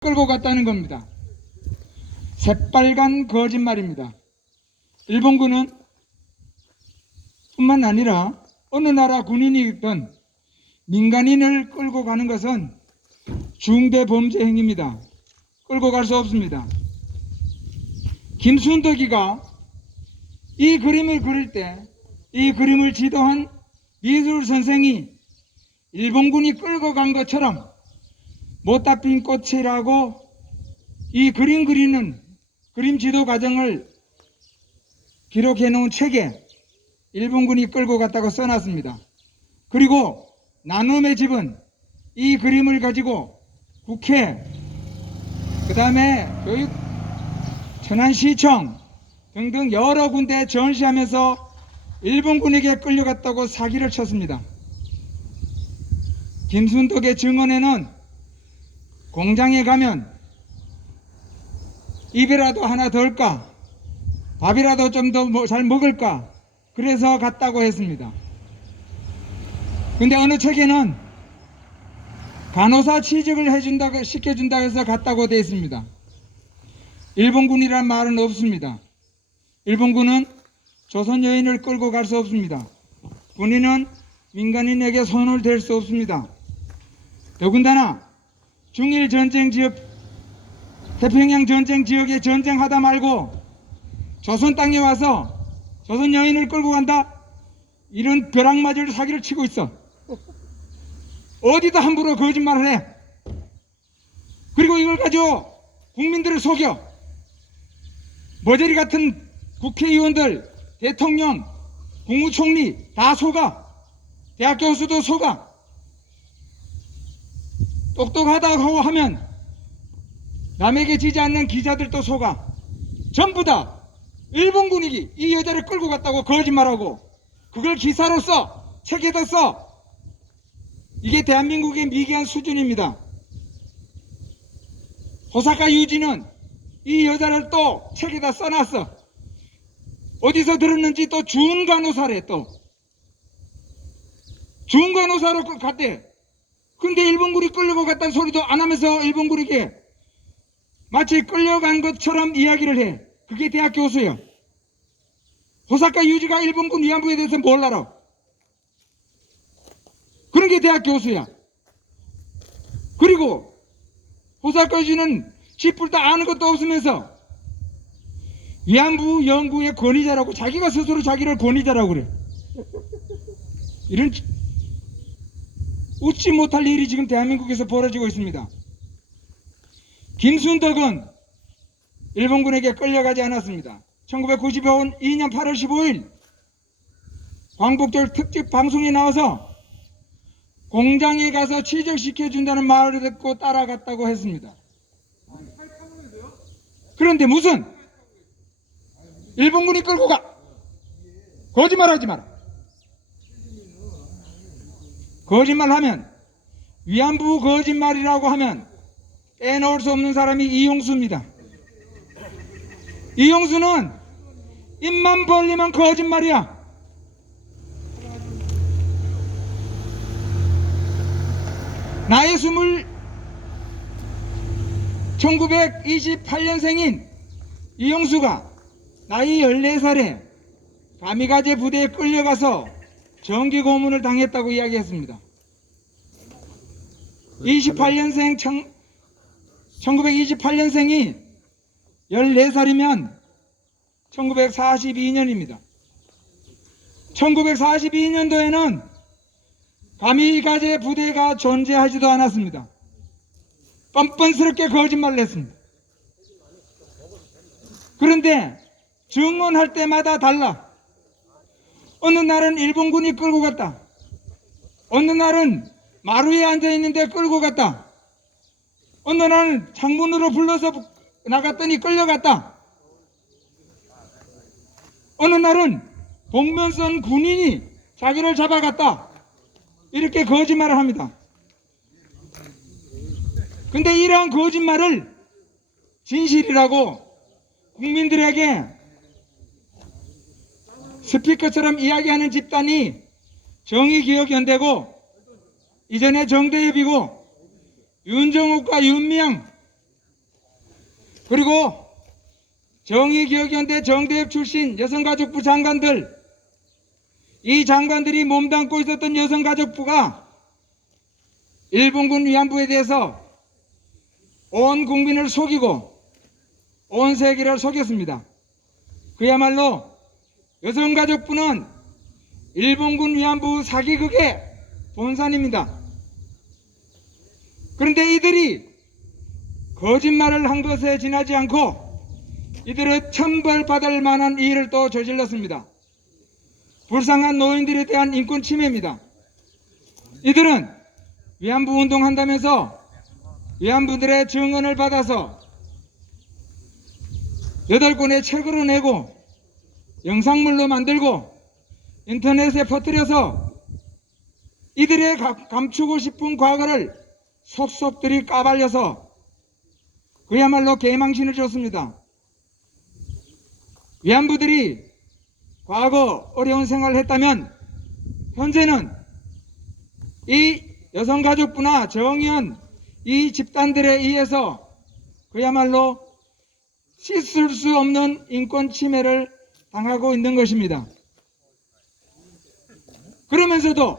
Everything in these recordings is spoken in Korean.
끌고 갔다는 겁니다. 새빨간 거짓말입니다. 일본군은 뿐만 아니라 어느 나라 군인이든 민간인을 끌고 가는 것은 중대 범죄 행위입니다. 끌고 갈 수 없습니다. 김순덕이가 이 그림을 그릴 때 이 그림을 지도한 미술 선생이 일본군이 끌고 간 것처럼 못다 핀 꽃이라고 이 그림 그리는 그림 지도 과정을 기록해 놓은 책에 일본군이 끌고 갔다고 써놨습니다. 그리고 나눔의 집은 이 그림을 가지고 국회, 그 다음에 교육, 천안시청 등등 여러 군데 전시하면서 일본군에게 끌려갔다고 사기를 쳤습니다. 김순덕의 증언에는 공장에 가면 입이라도 하나 덜까, 밥이라도 좀 더 잘 먹을까, 그래서 갔다고 했습니다. 근데 어느 책에는 간호사 취직을 시켜준다고 해서 갔다고 되어 있습니다. 일본군이란 말은 없습니다. 일본군은 조선 여인을 끌고 갈 수 없습니다. 군인은 민간인에게 손을 댈 수 없습니다. 더군다나 중일 전쟁 지역, 태평양 전쟁 지역에 전쟁하다 말고 조선 땅에 와서 조선 여인을 끌고 간다? 이런 벼락맞이를 사기를 치고 있어. 어디다 함부로 거짓말을 해. 그리고 이걸 가지고 국민들을 속여. 머저리 같은 국회의원들, 대통령, 국무총리 다 속아. 대학 교수도 속아. 똑똑하다고 하면 남에게 지지 않는 기자들도 속아. 전부 다 일본군이 이 여자를 끌고 갔다고 거짓말하고 그걸 기사로 써. 책에다 써. 이게 대한민국의 미개한 수준입니다. 호사카 유지는 이 여자를 또 책에다 써놨어. 어디서 들었는지 또 준간호사래. 또 준간호사로 갔대. 근데 일본군이 끌려고 갔다는 소리도 안 하면서 일본군에게 마치 끌려간 것처럼 이야기를 해. 그게 대학 교수예요. 호사카 유지가 일본군 위안부에 대해서 뭘 알아? 그런 게 대학 교수야. 그리고 호사카 유지는 쥐뿔 다 아는 것도 없으면서 위안부 연구의 권위자라고 자기가 스스로 자기를 권위자라고 그래. 이런 웃지 못할 일이 지금 대한민국에서 벌어지고 있습니다. 김순덕은 일본군에게 끌려가지 않았습니다. 1992년 8월 15일 광복절 특집 방송에 나와서 공장에 가서 취직시켜준다는 말을 듣고 따라갔다고 했습니다. 그런데 무슨 일본군이 끌고 가. 거짓말하지 마라. 거짓말하면 위안부 거짓말이라고 하면 빼놓을 수 없는 사람이 이용수입니다. 이용수는 입만 벌리면 거짓말이야. 나의 1928년생인 이용수가 나이 14살에 가미가제 부대에 끌려가서 정기 고문을 당했다고 이야기했습니다. 1928년생이 14살이면 1942년입니다. 1942년도에는 가미가제 부대가 존재하지도 않았습니다. 뻔뻔스럽게 거짓말을 했습니다. 그런데 증언할 때마다 달라. 어느 날은 일본군이 끌고 갔다. 어느 날은 마루에 앉아있는데 끌고 갔다. 어느 날은 창문으로 불러서 나갔더니 끌려갔다. 어느 날은 복면 쓴 군인이 자기를 잡아갔다. 이렇게 거짓말을 합니다. 근데 이러한 거짓말을 진실이라고 국민들에게 스피커처럼 이야기하는 집단이 정의기억연대고 이전에 정대협이고 윤정욱과 윤미향 그리고 정의기억연대 정대협 출신 여성가족부 장관들, 이 장관들이 몸담고 있었던 여성가족부가 일본군 위안부에 대해서 온 국민을 속이고 온 세계를 속였습니다. 그야말로 여성가족부는 일본군 위안부 사기극의 본산입니다. 그런데 이들이 거짓말을 한 것에 지나지 않고 이들은 천벌받을 만한 일을 또 저질렀습니다. 불쌍한 노인들에 대한 인권 침해입니다. 이들은 위안부 운동한다면서 위안부들의 증언을 받아서 8권의 책으로 내고 영상물로 만들고 인터넷에 퍼뜨려서 이들의 감추고 싶은 과거를 속속들이 까발려서 그야말로 개망신을 줬습니다. 위안부들이 과거 어려운 생활을 했다면 현재는 이 여성가족부나 정의연 이 집단들에 의해서 그야말로 씻을 수 없는 인권 침해를 당하고 있는 것입니다. 그러면서도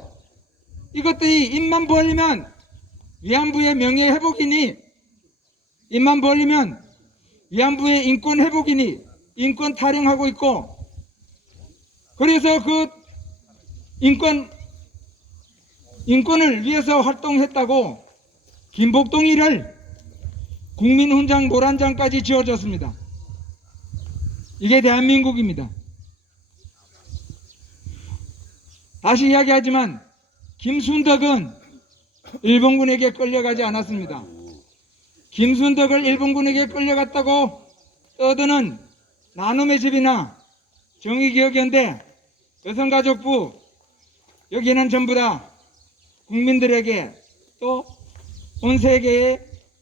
이것들이 입만 벌리면 위안부의 명예 회복이니, 입만 벌리면 위안부의 인권 회복이니 인권 타령하고 있고, 그래서 그 인권을 위해서 활동했다고 김복동이를 국민훈장 모란장까지 지어줬습니다. 이게 대한민국입니다. 다시 이야기하지만 김순덕은 일본군에게 끌려가지 않았습니다. 김순덕을 일본군에게 끌려갔다고 떠드는 나눔의 집이나 정의기억연대, 여성가족부, 여기는 전부 다 국민들에게 또 온 세계에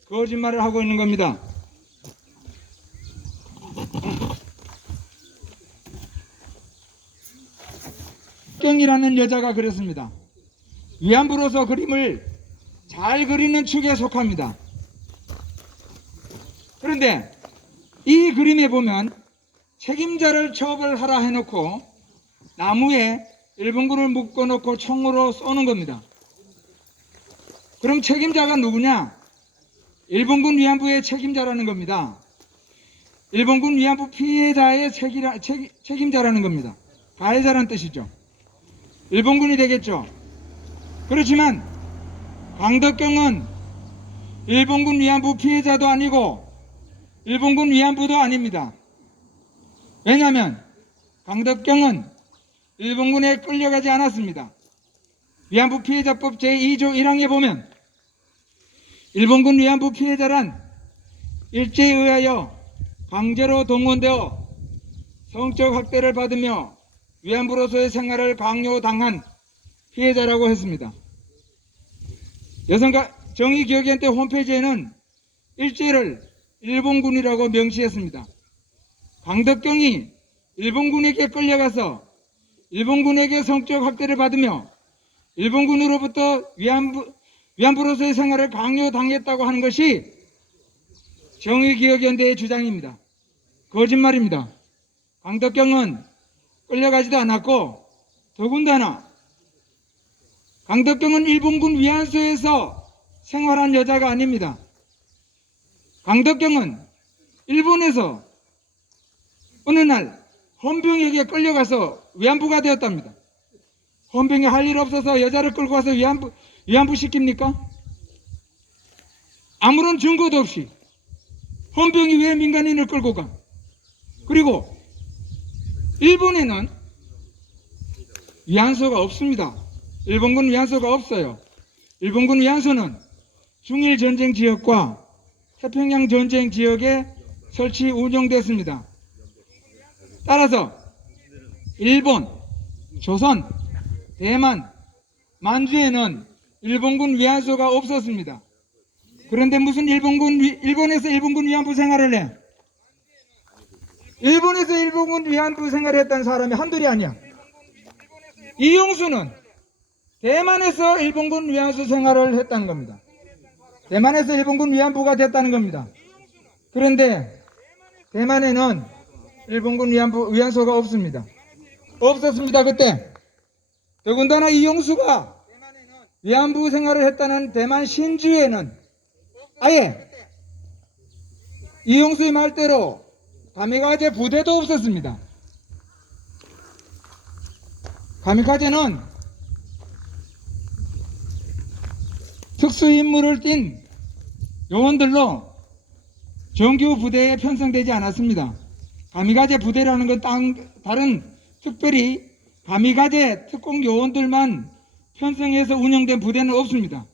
거짓말을 하고 있는 겁니다. 경이라는 여자가 그랬습니다. 위안부로서 그림을 잘 그리는 축에 속합니다. 그런데 이 그림에 보면 책임자를 처벌하라 해놓고 나무에 일본군을 묶어놓고 총으로 쏘는 겁니다. 그럼 책임자가 누구냐? 일본군 위안부의 책임자라는 겁니다. 일본군 위안부 피해자의 책임자라는 겁니다. 가해자라는 뜻이죠. 일본군이 되겠죠. 그렇지만 강덕경은 일본군 위안부 피해자도 아니고 일본군 위안부도 아닙니다. 왜냐하면 강덕경은 일본군에 끌려가지 않았습니다. 위안부 피해자법 제2조 1항에 보면 일본군 위안부 피해자란 일제에 의하여 강제로 동원되어 성적 학대를 받으며 위안부로서의 생활을 강요당한 피해자라고 했습니다. 정의기억연대 홈페이지에는 일제를 일본군이라고 명시했습니다. 강덕경이 일본군에게 끌려가서 일본군에게 성적 학대를 받으며 일본군으로부터 위안부로서의 생활을 강요당했다고 하는 것이 정의기억연대의 주장입니다. 거짓말입니다. 강덕경은 끌려가지도 않았고, 더군다나 강덕경은 일본군 위안소에서 생활한 여자가 아닙니다. 강덕경은 일본에서 어느 날 헌병에게 끌려가서 위안부가 되었답니다. 헌병이 할 일 없어서 여자를 끌고 와서 위안부 시킵니까? 아무런 증거도 없이 헌병이 왜 민간인을 끌고 가? 그리고 일본에는 위안소가 없습니다. 일본군 위안소가 없어요. 일본군 위안소는 중일 전쟁 지역과 태평양 전쟁 지역에 설치 운영됐습니다. 따라서 일본, 조선, 대만, 만주에는 일본군 위안소가 없었습니다. 그런데 무슨 일본에서 일본군 위안부 생활을 해? 일본에서 일본군 위안부 생활을 했다는 사람이 한둘이 아니야. 이용수는 대만에서 일본군 위안소 생활을 했다는 겁니다. 대만에서 일본군 위안부가 됐다는 겁니다. 그런데 대만에는 일본군 위안소가 없습니다. 없었습니다. 그때. 더군다나 이용수가 위안부 생활을 했다는 대만 신주에는 아예 이용수의 말대로 가미가제 부대도 없었습니다. 가미가제는 특수임무를 띤 요원들로 정규 부대에 편성되지 않았습니다. 가미가제 부대라는 건 다른 특별히 가미가제 특공 요원들만 편성해서 운영된 부대는 없습니다.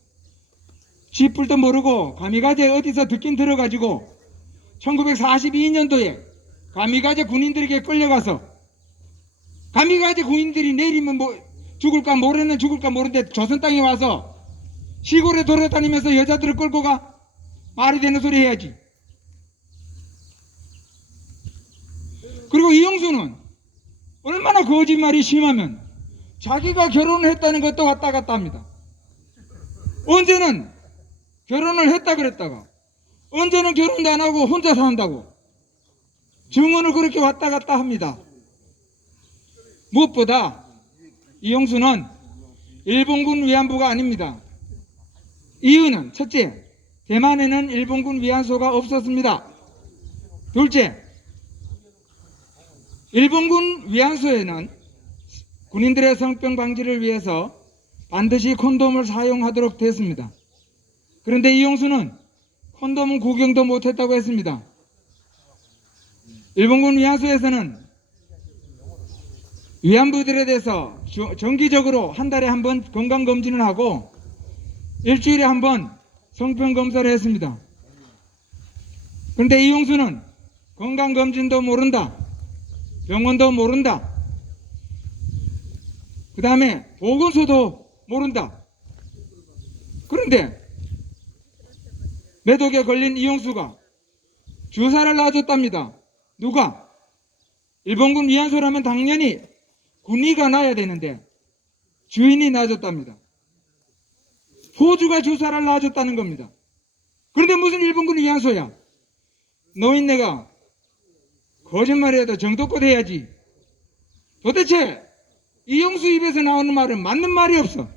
쥐뿔도 모르고 가미가제 어디서 듣긴 들어가지고 1942년도에 가미가제 군인들에게 끌려가서 가미가제 군인들이 내리면 죽을까 모르는데 조선 땅에 와서 시골에 돌아다니면서 여자들을 끌고 가? 말이 되는 소리 해야지. 그리고 이용수는 얼마나 거짓말이 심하면 자기가 결혼을 했다는 것도 왔다 갔다 합니다. 언제는 결혼을 했다 그랬다가 언제는 결혼도 안 하고 혼자 산다고 증언을 그렇게 왔다 갔다 합니다. 무엇보다 이용수는 일본군 위안부가 아닙니다. 이유는 첫째, 대만에는 일본군 위안소가 없었습니다. 둘째, 일본군 위안소에는 군인들의 성병 방지를 위해서 반드시 콘돔을 사용하도록 됐습니다. 그런데 이용수는 콘돔은 구경도 못했다고 했습니다. 일본군 위안소에서는 위안부들에 대해서 정기적으로 한 달에 한 번 건강검진을 하고 일주일에 한 번 성병검사를 했습니다. 그런데 이용수는 건강검진도 모른다. 병원도 모른다. 그 다음에 보건소도 모른다. 그런데 매독에 걸린 이용수가 주사를 놔줬답니다. 누가? 일본군 위안소라면 당연히 군의가 놔야 되는데 주인이 놔줬답니다. 포주가 주사를 놔줬다는 겁니다. 그런데 무슨 일본군 위안소야? 노인네가 거짓말해도 정도껏 해야지. 도대체 이용수 입에서 나오는 말은 맞는 말이 없어.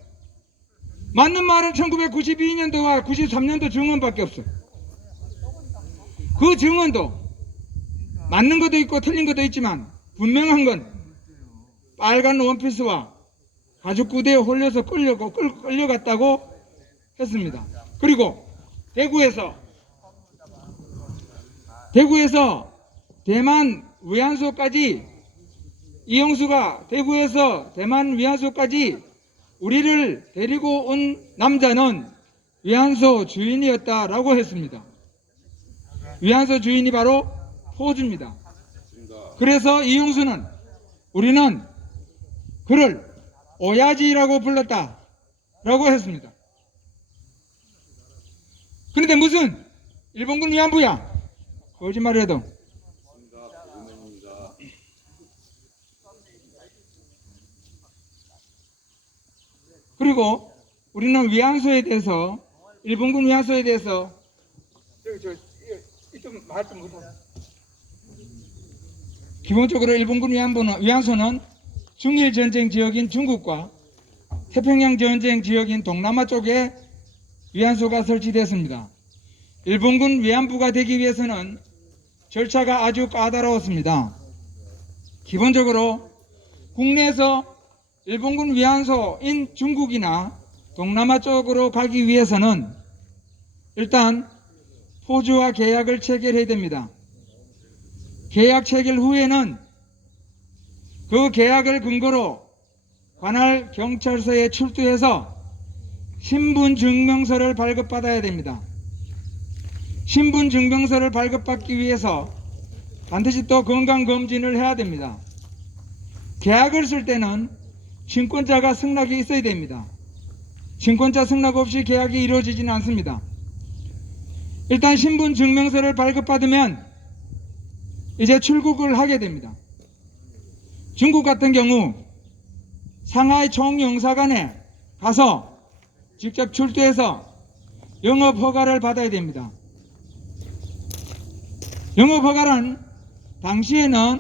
맞는 말은 1992년도와 93년도 증언밖에 없어. 그 증언도 맞는 것도 있고 틀린 것도 있지만 분명한 건 빨간 원피스와 가죽 구대에 홀려서 끌려갔다고 했습니다. 그리고 대구에서 대만 위안소까지 이용수가 대구에서 대만 위안소까지 우리를 데리고 온 남자는 위안소 주인이었다라고 했습니다. 위안소 주인이 바로 포주입니다. 그래서 이용수는 우리는 그를 오야지라고 불렀다라고 했습니다. 그런데 무슨 일본군 위안부야? 거짓말을 해도. 그리고 우리는 위안소에 대해서 일본군 위안소에 대해서 기본적으로 일본군 위안소는 중일 전쟁 지역인 중국과 태평양 전쟁 지역인 동남아 쪽에 위안소가 설치됐습니다. 일본군 위안부가 되기 위해서는 절차가 아주 까다로웠습니다. 기본적으로 국내에서 일본군 위안소인 중국이나 동남아 쪽으로 가기 위해서는 일단 포주와 계약을 체결해야 됩니다. 계약 체결 후에는 그 계약을 근거로 관할 경찰서에 출두해서 신분증명서를 발급받아야 됩니다. 신분증명서를 발급받기 위해서 반드시 또 건강검진을 해야 됩니다. 계약을 쓸 때는 친권자가 승낙이 있어야 됩니다. 친권자 승낙 없이 계약이 이루어지지는 않습니다. 일단 신분증명서를 발급받으면 이제 출국을 하게 됩니다. 중국 같은 경우 상하이 총영사관에 가서 직접 출두해서 영업 허가를 받아야 됩니다. 영업 허가는 당시에는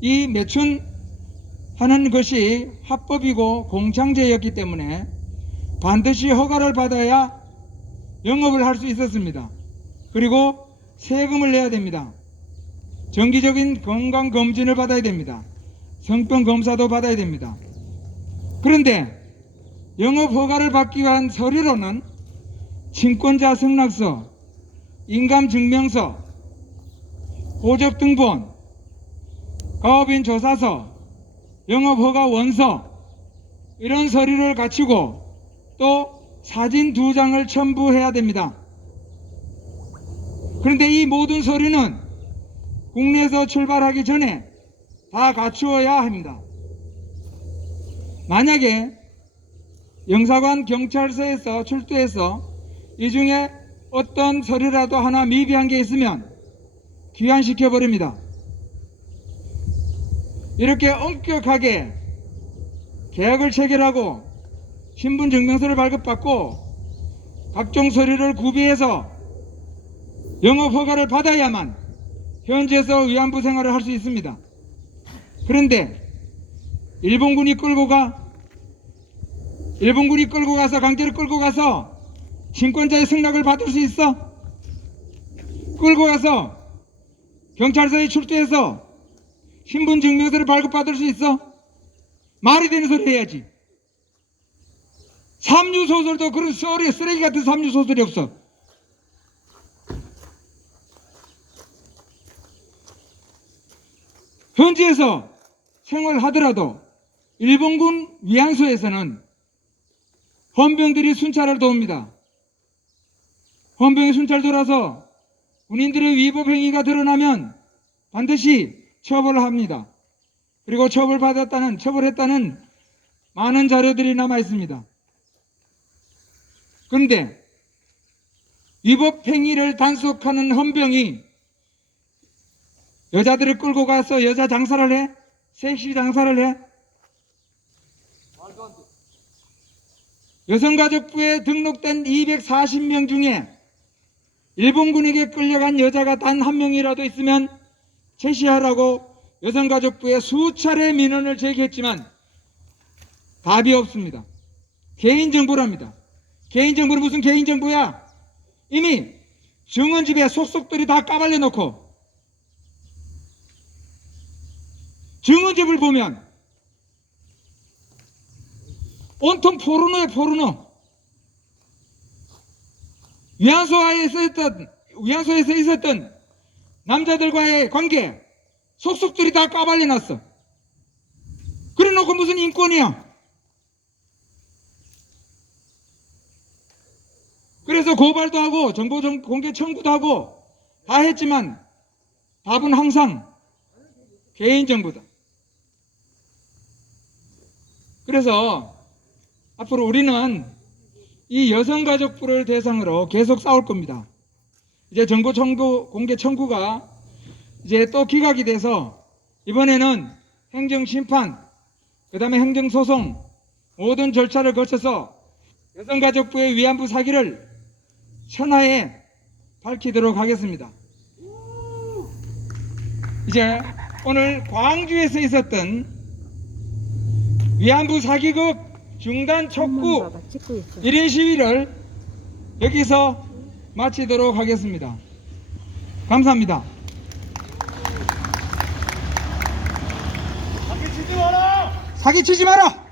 이 매춘하는 것이 합법이고 공창제였기 때문에 반드시 허가를 받아야 영업을 할 수 있었습니다. 그리고 세금을 내야 됩니다. 정기적인 건강검진을 받아야 됩니다. 성병검사도 받아야 됩니다. 그런데 영업허가를 받기 위한 서류로는 친권자 승낙서, 인감증명서, 호적등본, 가업인 조사서, 영업허가 원서 이런 서류를 갖추고 또 사진 2장을 첨부해야 됩니다. 그런데 이 모든 서류는 국내에서 출발하기 전에 다 갖추어야 합니다. 만약에 영사관 경찰서에서 출두해서 이 중에 어떤 서류라도 하나 미비한 게 있으면 귀환시켜 버립니다. 이렇게 엄격하게 계약을 체결하고 신분증명서를 발급받고 각종 서류를 구비해서 영업허가를 받아야만 현지에서 위안부 생활을 할 수 있습니다. 그런데 일본군이 끌고 가서 강제로 끌고 가서 친권자의 승낙을 받을 수 있어? 끌고 가서 경찰서에 출두해서 신분증명서를 발급받을 수 있어? 말이 되는 소리 해야지. 삼류소설도 그런 쓰레기 같은 삼류소설이 없어. 현지에서 생활하더라도 일본군 위안소에서는 헌병들이 순찰을 도웁니다. 헌병이 순찰 돌아서 군인들의 위법 행위가 드러나면 반드시 처벌을 합니다. 그리고 처벌했다는 많은 자료들이 남아 있습니다. 그런데 위법 행위를 단속하는 헌병이 여자들을 끌고 가서 여자 장사를 해? 섹시 장사를 해? 여성가족부에 등록된 240명 중에 일본군에게 끌려간 여자가 단 한 명이라도 있으면 제시하라고 여성가족부에 수차례 민원을 제기했지만 답이 없습니다. 개인정보랍니다. 개인정보는 무슨 개인정보야? 이미 증언집에 속속들이 다 까발려 놓고 증언집을 보면 온통 포르노에 포르노. 위안소에서 있었던 남자들과의 관계 속속들이 다 까발려 놨어. 그래 놓고 무슨 인권이야? 그래서 고발도 하고 정보 공개 청구도 하고 다 했지만 답은 항상 개인정보다. 그래서 앞으로 우리는 이 여성가족부를 대상으로 계속 싸울 겁니다. 이제 정보 공개 청구가 이제 또 기각이 돼서 이번에는 행정심판, 그 다음에 행정소송 모든 절차를 거쳐서 여성가족부의 위안부 사기를 천하에 밝히도록 하겠습니다. 이제 오늘 광주에서 있었던 위안부 사기극 중단 촉구 1인 시위를 여기서 마치도록 하겠습니다. 감사합니다. 사기치지 마라! 사기치지 마라!